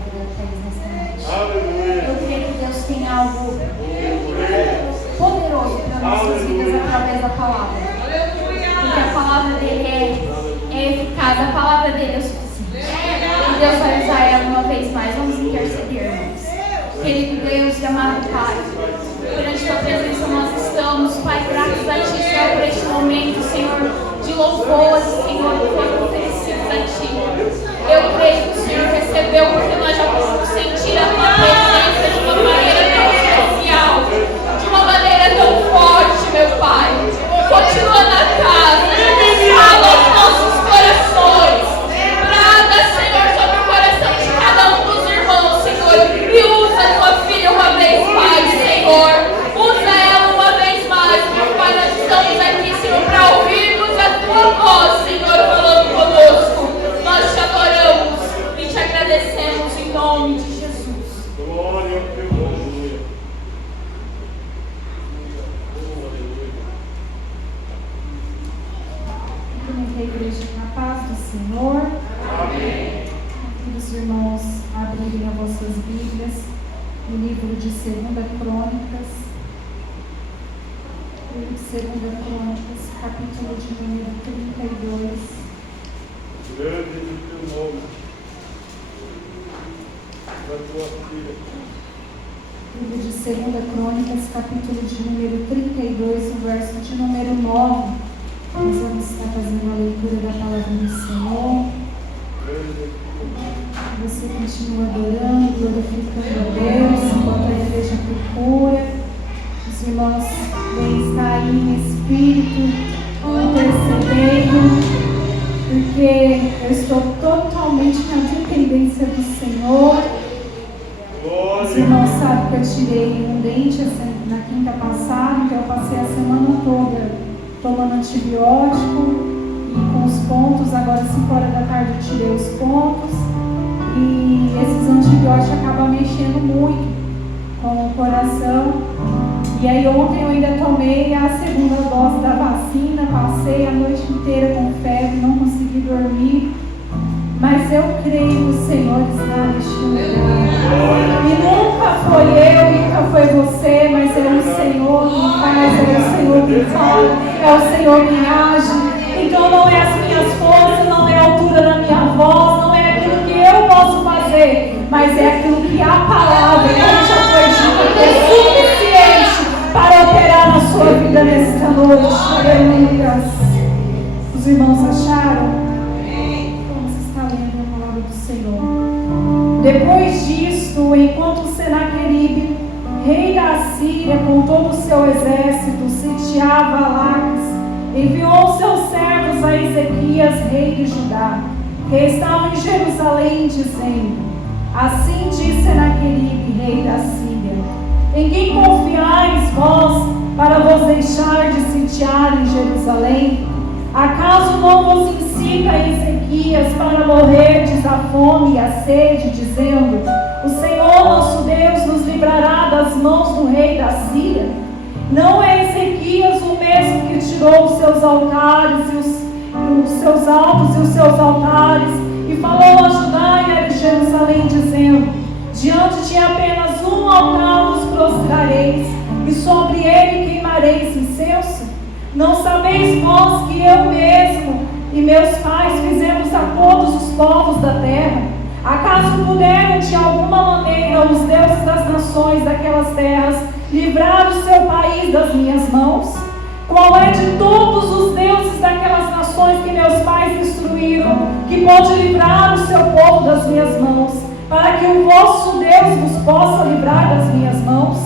vida da Thaís nessa noite. Eu creio que Deus tem algo poderoso para nossas vidas através da palavra. Porque a palavra dele é eficaz, a palavra dele é o suficiente. E Deus vai usar ela uma vez mais. Vamos interceder, irmãos. Querido Deus e amado Pai, perante tua presença nós estamos, Pai, graças a ti, Senhor, por este momento, Senhor, de louvor, Senhor, que foram oferecidos a ti. Eu creio que o Senhor recebeu, porque nós já podemos sentir a tua presença de uma maneira tão especial, de uma maneira tão forte, meu Pai. Continua na casa, fala aos nossos corações, traga, Senhor, sobre o coração de cada um dos irmãos, Senhor, e usa a tua filha uma vez mais, Senhor. Usa ela uma vez mais, meu Pai. Nós estamos aqui, Senhor, para ouvirmos a tua voz, Senhor, falando conosco. Nós te adoramos e te agradecemos em nome de Jesus. Glória a Deus. A igreja na paz do Senhor. Amém. Os irmãos abrirem as vossas Bíblias no livro de 2 Crônicas. Livro de 2 Crônicas, capítulo de número 32. Grande é o teu nome. Da tua filha. Livro de 2 Crônicas, capítulo de número 32, o verso de número 9. Nós vamos estar fazendo a leitura da palavra do Senhor. Você continua adorando, glorificando a Deus, enquanto a igreja procura. Os irmãos vêm estar aí em espírito, intercedendo, porque eu estou totalmente na dependência do Senhor. Os irmãos sabem que eu tirei um dente na quinta passada, então eu passei a semana toda tomando antibiótico e com os pontos. Agora 5 horas da tarde eu tirei os pontos e esses antibióticos acabam mexendo muito com o coração. E aí ontem eu ainda tomei a segunda dose da vacina, passei a noite inteira com febre, não consegui dormir, mas eu creio que o Senhor está neste lugar. E nunca foi eu, nunca foi você, mas é o Senhor que faz, é o Senhor que fala, é o Senhor que age. Então não é as minhas forças, não é a altura da minha voz, não é aquilo que eu posso fazer, mas é aquilo que a palavra, que já foi dita, que é suficiente para operar na sua vida nesta noite. Aleluia. Os irmãos acharam? Senhor. Depois disto, enquanto Senaqueribe, rei da Assíria, com todo o seu exército, sitiava Laques, enviou seus servos a Ezequias, rei de Judá, que estava em Jerusalém, dizendo: assim diz Senaqueribe, rei da Síria: em quem confiais vós para vos deixar de sitiar em Jerusalém? Acaso não vos incita Ezequias para morrerdes a fome e a sede, dizendo: o Senhor nosso Deus nos livrará das mãos do rei da Síria? Não é Ezequias o mesmo que tirou os seus altares e os seus altos e os seus altares e falou a Judá e a Jerusalém, dizendo: diante de apenas um altar vos prostrareis e sobre ele queimareis incenso? Não sabeis vós que eu mesmo e meus pais fizemos a todos os povos da terra? Acaso puderam de alguma maneira os deuses das nações daquelas terras livrar o seu país das minhas mãos? Qual é de todos os deuses daquelas nações que meus pais instruíram que pode livrar o seu povo das minhas mãos, para que o vosso Deus vos possa livrar das minhas mãos?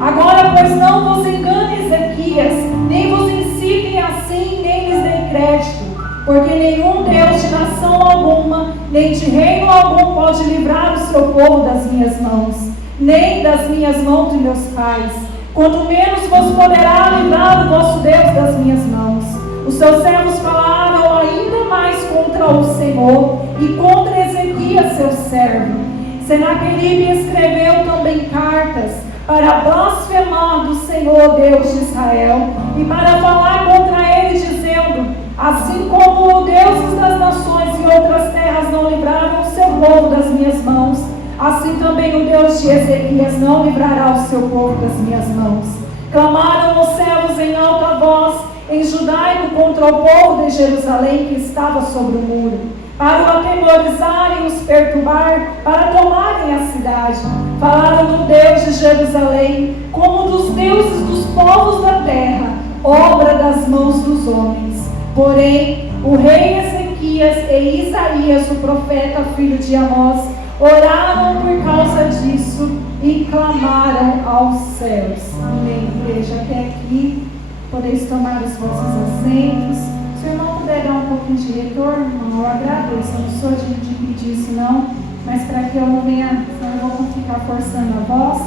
Agora, pois, não vos engane Ezequias, nem vos incitem assim, nem lhes dê crédito, porque nenhum Deus de nação alguma, nem de reino algum pode livrar o seu povo das minhas mãos, nem das minhas mãos de meus pais, quanto menos vos poderá livrar o vosso Deus das minhas mãos. Os seus servos falaram ainda mais contra o Senhor e contra Ezequias, seu servo. Senaqueribe escreveu também cartas para blasfemar do Senhor Deus de Israel e para falar contra ele, dizendo: assim como os deuses das nações e outras terras não livraram o seu povo das minhas mãos, assim também o Deus de Ezequias não livrará o seu povo das minhas mãos. Clamaram os servos em alta voz, em judaico, contra o povo de Jerusalém que estava sobre o muro, para o atemorizarem e os perturbar, para tomarem a cidade. Falaram do Deus de Jerusalém, como dos deuses dos povos da terra, obra das mãos dos homens. Porém, o rei Ezequias e Isaías, o profeta, filho de Amós, oraram por causa disso e clamaram aos céus. Amém, igreja. Até aqui, podeis tomar os vossos assentos. Se o irmão puder dar um pouquinho de retorno, irmão, eu agradeço. Eu não sou de pedir isso, não, mas para que eu não venha, senão eu vou ficar forçando a voz.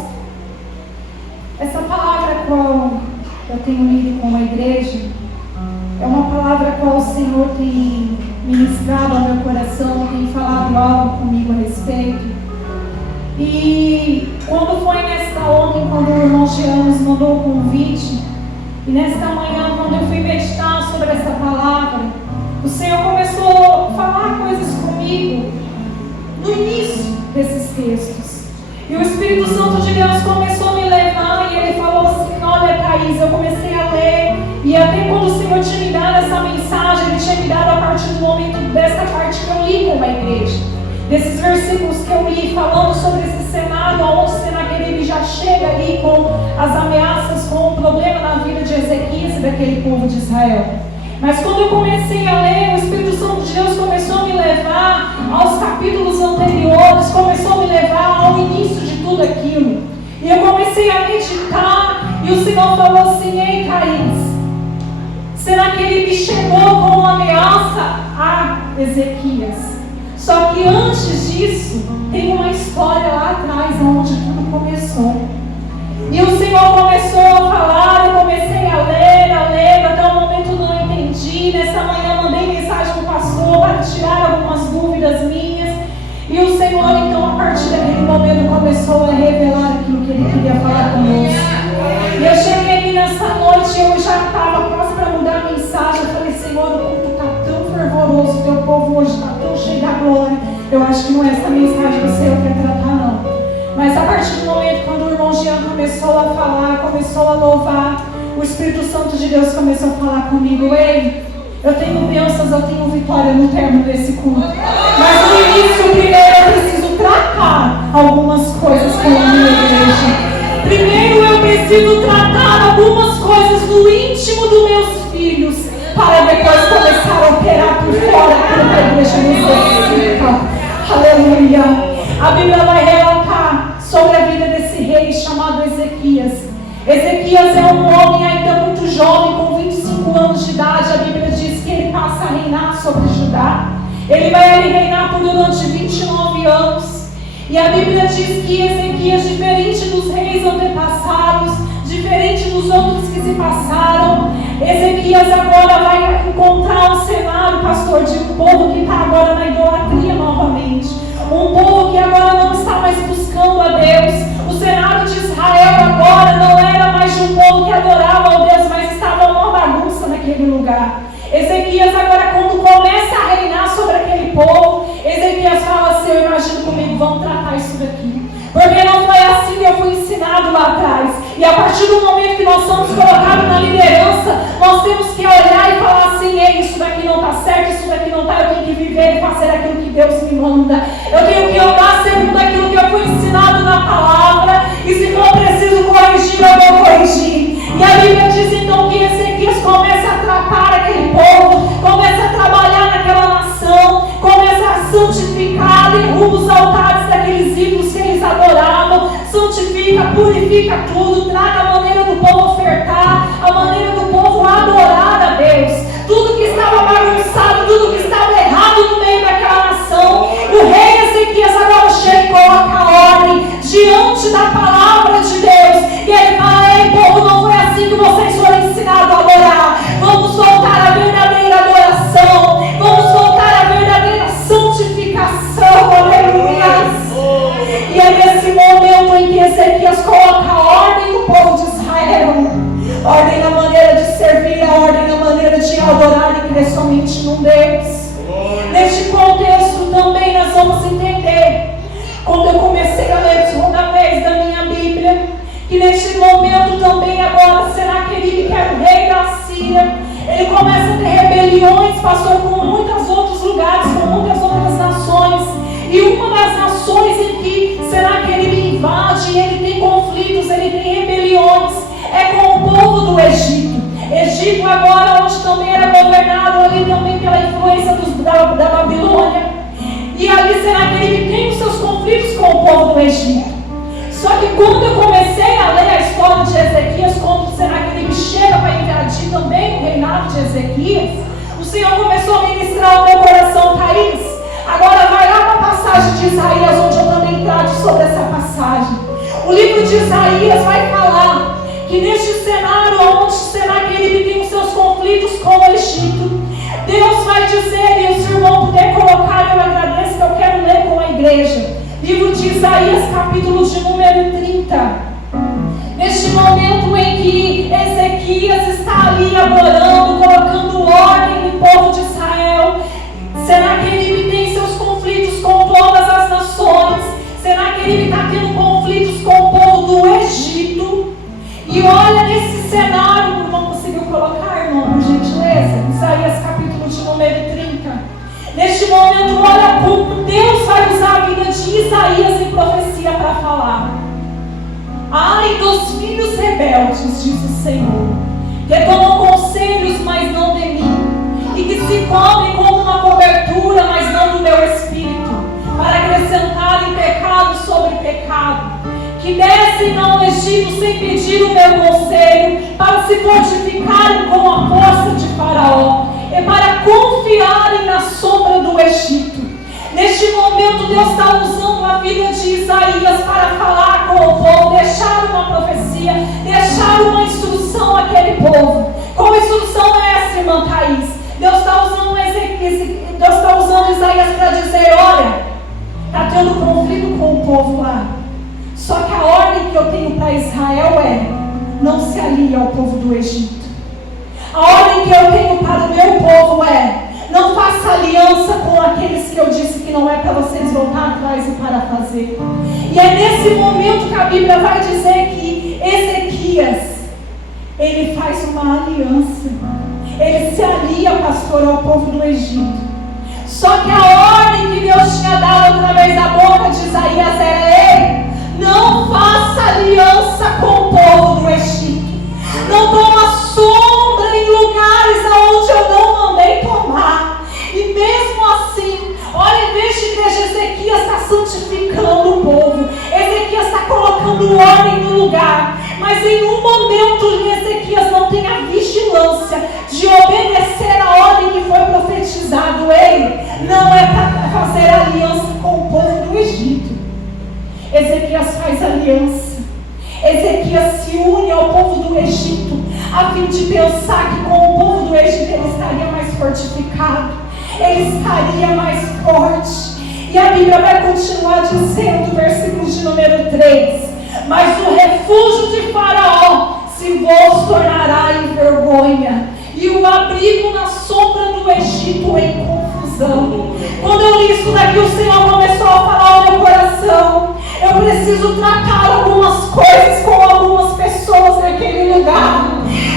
Essa palavra qual eu tenho lido com a igreja é uma palavra qual o Senhor tem ministrado ao meu coração, tem falado algo comigo a respeito. E quando foi ontem, quando o irmão Jean nos mandou o convite, e nesta manhã, quando eu fui meditar sobre essa palavra, o Senhor começou a falar coisas comigo no início desses textos. E o Espírito Santo de Deus começou a me levar e Ele falou assim: olha, Thaís, eu comecei a ler, e até quando o Senhor tinha me dado essa mensagem, Ele tinha me dado a partir do momento dessa parte que eu li com a igreja, desses versículos que eu li, falando sobre esse cenário, onde Senaqueribe já chega ali com as ameaças, com o problema na vida de Ezequias e daquele povo de Israel. Mas quando eu comecei a ler, o Espírito Santo de Deus começou a me levar aos capítulos anteriores, começou a me levar ao início de tudo aquilo. E eu comecei a meditar, e o Senhor falou assim: ei, Thaís, Senaqueribe chegou com uma ameaça a Ezequias. Só que antes disso, tem uma história lá atrás, onde tudo começou. E o Senhor começou a falar, eu comecei a ler, até o momento eu não entendi. Nessa manhã mandei mensagem para o pastor para tirar algumas dúvidas minhas. E o Senhor, então, a partir daquele momento, começou a revelar aquilo que Ele queria falar conosco. E eu cheguei aqui nessa noite, eu já estava quase para mudar a mensagem. Eu falei: Senhor, o culto está tão fervoroso, o teu povo hoje está tão cheio da glória. Eu acho que não é essa mensagem que o Senhor quer tratar, não. Mas a partir do momento quando o irmão Jean começou a falar, começou a louvar, o Espírito Santo de Deus começou a falar comigo: ei, eu tenho bênçãos, eu tenho vitória no término desse culto. Mas no início, primeiro eu preciso tratar algumas coisas com a minha igreja. Primeiro eu preciso tratar algumas coisas no íntimo dos meus filhos, para depois começar a operar por fora aquilo que a igreja necessita. Aleluia. A Bíblia vai relatar sobre a vida desse rei chamado Ezequias. Ezequias é um homem ainda muito jovem, com 25 anos de idade. A Bíblia diz que ele passa a reinar sobre Judá. Ele vai ali reinar por durante 29 anos. E a Bíblia diz que Ezequias, diferente dos reis antepassados, diferente dos outros que se passaram, Ezequias agora vai encontrar um cenário, pastor, de um povo que está agora na idolatria novamente. Um povo que agora não está mais buscando a Deus. O cenário de Israel agora não era mais de um povo que adorava a Deus, mas estava uma bagunça naquele lugar. Ezequias agora, quando começa a reinar sobre aquele povo, Ezequias fala assim: eu imagino comigo, vamos tratar isso daqui. Porque não foi assim que eu fui ensinado lá atrás. E a partir do momento que nós somos colocados na liderança, nós temos que olhar e falar assim: ei, isso daqui não está certo, isso daqui não está, eu tenho que viver e fazer aquilo que Deus me manda. Eu tenho que andar segundo aquilo que eu fui ensinado na palavra. E se for preciso corrigir, eu vou corrigir. E a Bíblia diz então que Ezequias começa a tratar aquele povo, começa a trabalhar naquela nação, começa a santificar, derruba os altares daqueles ídolos que eles adoravam, santifica, purifica tudo, traga a maneira do povo ofertar, a maneira do povo adorar a Deus. Tudo que estava bagunçado, tudo que estava errado no meio daquela nação, o rei Ezequias agora chega e coloca a ordem diante da palavra de Deus. E ele fala: ei, povo, não foi assim que vocês foram ensinados a adorar. Vamos voltar à verdadeira adoração, vamos voltar à verdadeira santificação. Aleluia. E é nesse momento em que Ezequias coloca a ordem no povo de Egito agora, onde também era governado ali também pela influência da Babilônia. E ali Senaqueribe tem os seus conflitos com o povo do Egito. Só que quando eu comecei a ler a história de Ezequias, quando Senaqueribe chega para invadir também o reinado de Ezequias, o Senhor começou a ministrar o meu coração, Thaís. Agora vai lá para a passagem de Isaías, onde eu também trato sobre essa passagem. O livro de Isaías vai falar que neste cenário onde Senaqueribe tem os seus conflitos com o Egito, Deus vai dizer, e se o irmão puder colocar, eu agradeço, que eu quero ler com a igreja. Livro de Isaías, capítulo de número 30. Neste momento em que Ezequias está ali adorando, colocando ordem no povo de Israel, Senaqueribe tem seus conflitos com todas as nações. Senaqueribe está tendo conflitos com o povo do Egito. E olha nesse cenário, não conseguiu colocar, irmão, por gentileza? Isaías capítulo de número 30. Neste momento, olha como Deus vai usar a vida de Isaías em profecia para falar. Ai dos filhos rebeldes, diz o Senhor, que tomam conselhos, mas não de mim, e que se cobrem como uma cobertura, mas não do meu espírito, para acrescentarem pecado sobre pecado, que descem ao Egito sem pedir o meu conselho, para se fortificarem com a força de Faraó, e para confiarem na sombra do Egito. Neste momento, Deus está usando a vida de Isaías para falar com o povo, deixar uma profecia, deixar uma instrução àquele povo. Qual instrução é essa, irmã Thaís? Deus está usando Isaías para dizer, olha, está tendo conflito com o povo lá. Só que a ordem que eu tenho para Israel é, não se alie ao povo do Egito. A ordem que eu tenho para o meu povo é, não faça aliança com aqueles que eu disse que não é para vocês voltar atrás e para fazer. E é nesse momento que a Bíblia vai dizer que Ezequias, ele faz uma aliança. Ele se alia, pastor, ao povo do Egito. Só que a ordem que Deus tinha dado através da boca de Isaías era, ei, não faça aliança com o povo do Egito. Não toma sombra em lugares aonde eu não mandei tomar. E mesmo assim, olha, em vez de igreja, Ezequias está santificando o povo. Ezequias está colocando ordem no lugar. Mas em um momento, Ezequias não tem a vigilância de obedecer a ordem que foi profetizado. Ele não é para fazer aliança com o povo do Egito. Ezequias faz aliança. Ezequias se une ao povo do Egito, a fim de pensar que com o povo do Egito ele estaria mais fortificado, ele estaria mais forte. E a Bíblia vai continuar dizendo, versículo de número 3, mas o refúgio de Faraó se vos tornará em vergonha, e o abrigo na sombra do Egito em confusão. Quando eu li isso daqui, o Senhor começou a falar ao meu coração. Eu preciso tratar algumas coisas com algumas pessoas naquele lugar.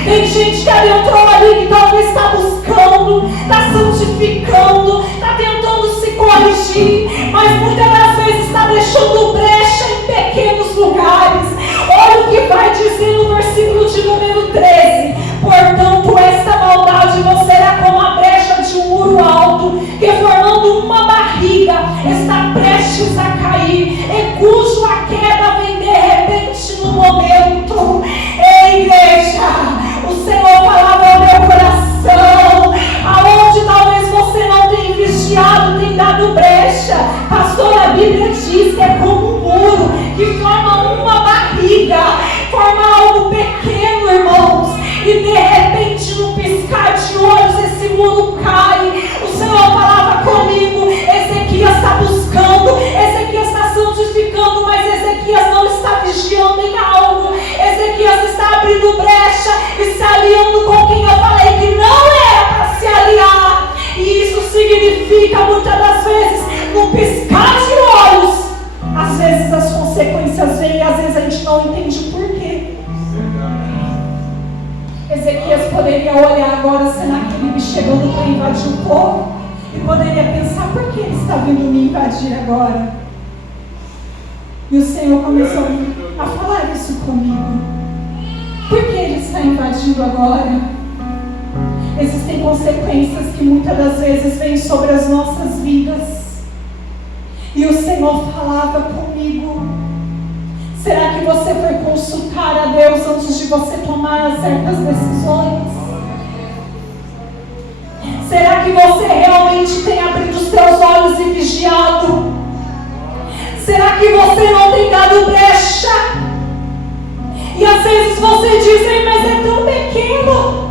Tem gente que adentrou ali que talvez está buscando, está santificando, está tentando se corrigir, mas muitas das vezes está deixando brecha em pequenos lugares. Olha o que vai dizer no versículo de número 13. Portanto, esta maldade vos será como a brecha de um muro alto, que formando uma barriga está prestes a cair, e cujo a queda vem de repente no momento. Ei, igreja, o Senhor falava ao meu coração, aonde talvez você não tenha vigiado, tem dado brecha. Pastor, a Bíblia diz que é como um muro, que forma uma barriga, forma algo pequeno, irmãos, e de repente, num piscar de olhos, esse muro cai. O Senhor falava comigo, Ezequias está buscando, Ezequias está santificando, mas Ezequias não está vigiando em algo. Ezequias está abrindo brecha e se aliando com quem eu falei que não era para se aliar. E isso significa, muitas das vezes, num piscar de olhos, às vezes as consequências vêm e às vezes a gente não entende o porquê. Ezequias poderia olhar agora Senaqueribe chegando para invadir o povo e poderia pensar, por que ele está vindo me invadir agora? E o Senhor começou a falar isso comigo. Por que ele está invadindo agora? Existem consequências que muitas das vezes vêm sobre as nossas vidas. E o Senhor falava comigo: será que você foi consultar a Deus antes de você tomar certas decisões? Será que você realmente tem abrido os teus olhos e vigiado? Será que você não tem dado brecha? E às vezes você diz: ei, mas é tão pequeno.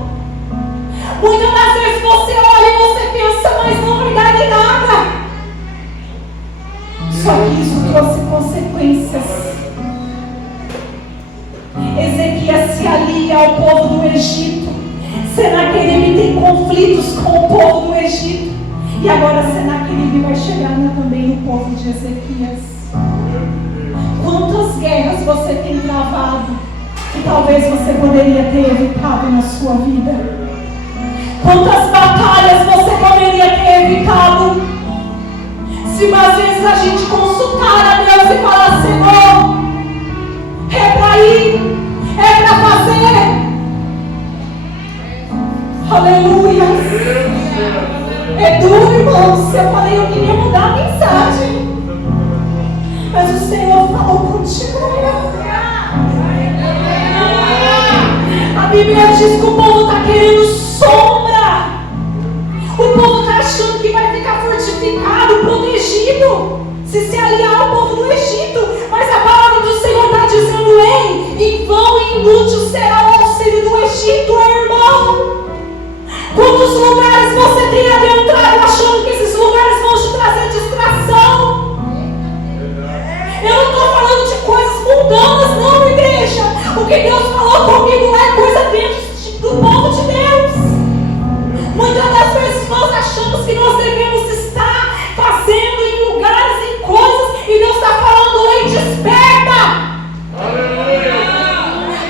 Muitas das vezes você olha e você pensa: mas não vai dar em nada. Só que isso trouxe consequências. Ezequias se alia ao povo do Egito. Senaqueribe tem conflitos com o povo do Egito. E agora Senaqueribe vai chegar também no povo de Ezequias. Quantas guerras você tem travado que talvez você poderia ter evitado na sua vida? Quantas batalhas você poderia ter evitado? Se às vezes a gente consultar a Deus e falar: Senhor, é para ir, é para fazer. Aleluia. É duro, irmãos. Eu falei, eu queria mudar a mensagem, mas o Senhor falou: continua. A Bíblia diz que o povo está querendo sombra. O povo está achando que vai ficar fortificado, protegido, se aliar ao povo do Egito. Mas a palavra do Senhor está dizendo: ei, em vão e inútil será o auxílio do Egito, irmão. Quantos lugares você tem adentrado achando que esses lugares vão te trazer distração? Eu não estou falando de coisas mundanas, não, igreja. O que Deus falou comigo é coisa dentro do povo de Deus. Muitas das vezes nós achamos que nós devemos estar fazendo em lugares, em coisas, e Deus está falando: ei, desperta! Aleluia!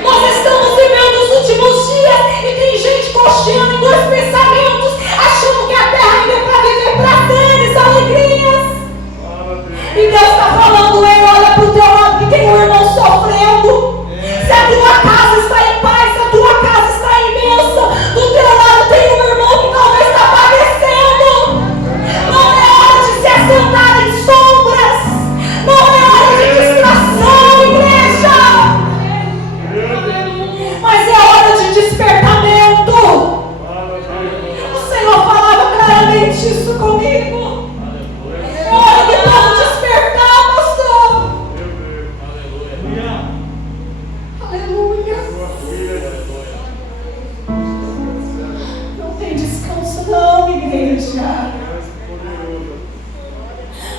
Nós estamos vivendo os últimos dias e tem gente cocheando em dois pensamentos, achando que a terra ainda é para viver prazeres, alegrias. E Deus está falando: ei, olha para o teu lado que tem um irmão sofrendo. Se a tua casa está em paz, se a tua casa está em bênção, do teu lado tem um irmão que talvez está padecendo. Não é hora de se assentar em sombras. Não é hora de distração, igreja. Mas é hora de despertamento. O Senhor falava claramente isso comigo. É hora de nós despertar, pastor. Aleluia. Não tem descanso não, igreja.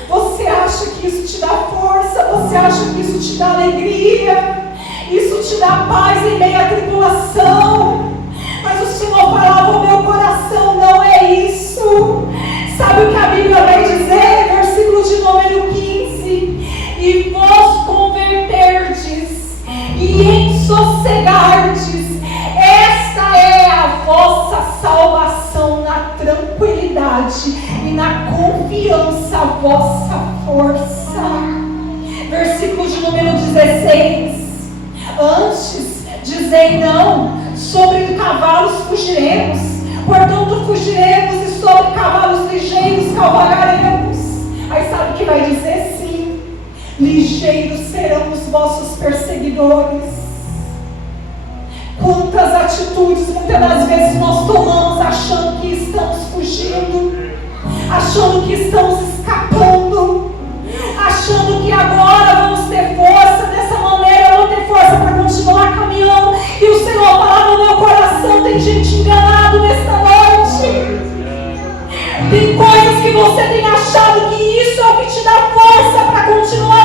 Você acha que isso te dá força? Você acha que isso te dá alegria? Isso te dá paz em meio à tribulação? Mas o Senhor falava: o meu coração não é isso. Sabe o que a Bíblia vai dizer? Versículo de número 15: e vos converterdes e ensossegardes, esta é a vossa salvação, na tranquilidade e na confiança a vossa força. Versículo de número 16: antes dizei não, sobre cavalos fugiremos, portanto fugiremos, e sobre cavalos ligeiros cavalgaremos. Aí sabe o que vai dizer? Sim, ligeiros serão os vossos perseguidores. Quantas atitudes muitas das vezes nós tomamos achando que estamos fugindo, achando que estamos escapando, achando que agora vamos ter força, dessa maneira eu vou ter força para continuar caminhando. E o Senhor falava no meu coração: tem gente enganado nesta noite. Tem coisas que você tem achado que isso é o que te dá força para continuar